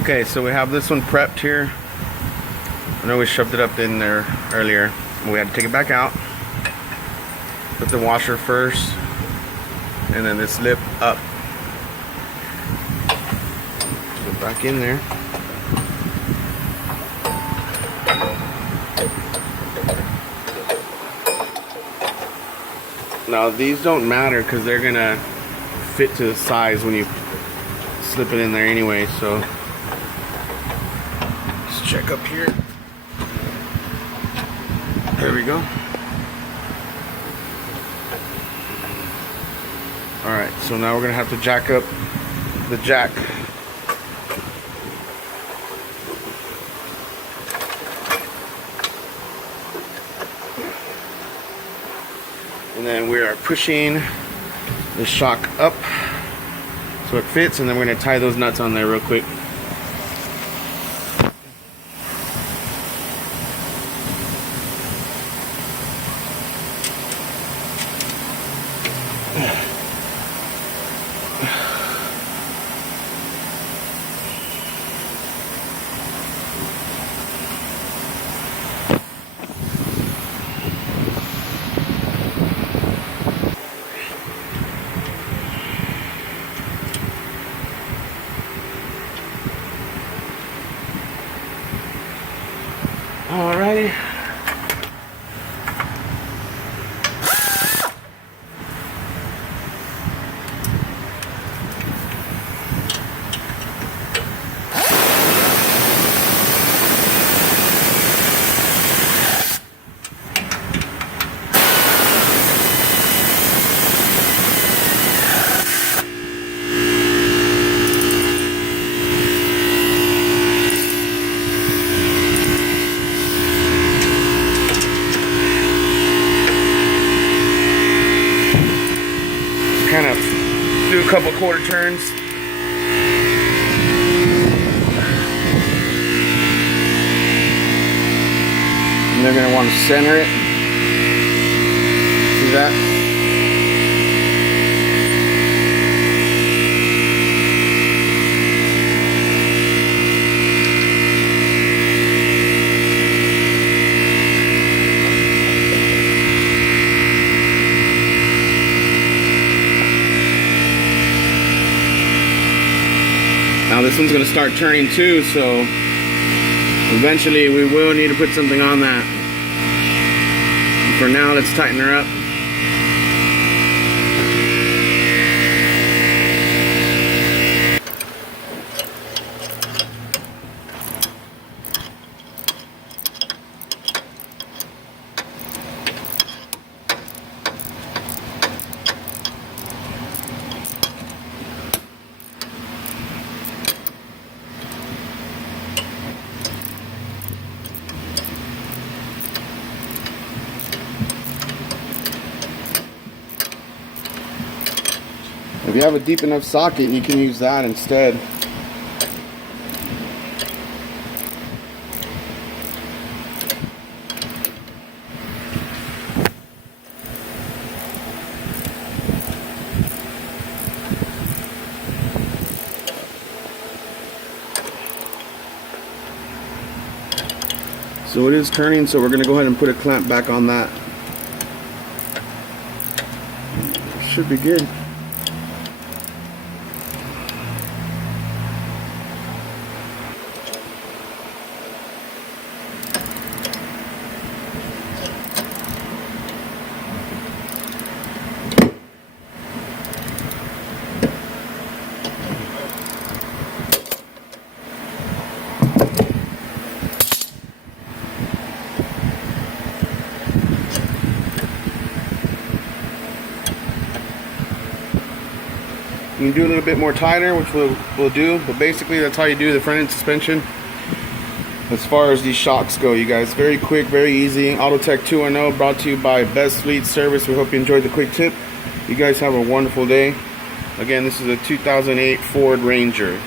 Okay, so we have this one prepped here. I know we shoved it up in there earlier. We had to take it back out. Put the washer first, and then this lip up. Put it back in there. Now these don't matter because they're gonna fit to the size when you slip it in there anyway, so let's check up here. There we go. Alright, so now we're gonna have to jack up the jack. And then we are pushing the shock up so it fits, and then we're going to tie those nuts on there real quick. Alrighty. Kind of do a couple quarter turns. And they're going to want to center it. See that? Now this one's going to start turning too, so eventually we will need to put something on that. And for now, let's tighten her up. If you have a deep enough socket, you can use that instead. So it is turning, so we're going to go ahead and put a clamp back on that. Should be good. You can do a little bit more tighter, which we'll do, but basically that's how you do the front end suspension. As far as these shocks go, you guys, very quick, very easy. Autotech 2.0 brought to you by Best Fleet Service. We hope you enjoyed the quick tip. You guys have a wonderful day. Again, this is a 2008 Ford Ranger.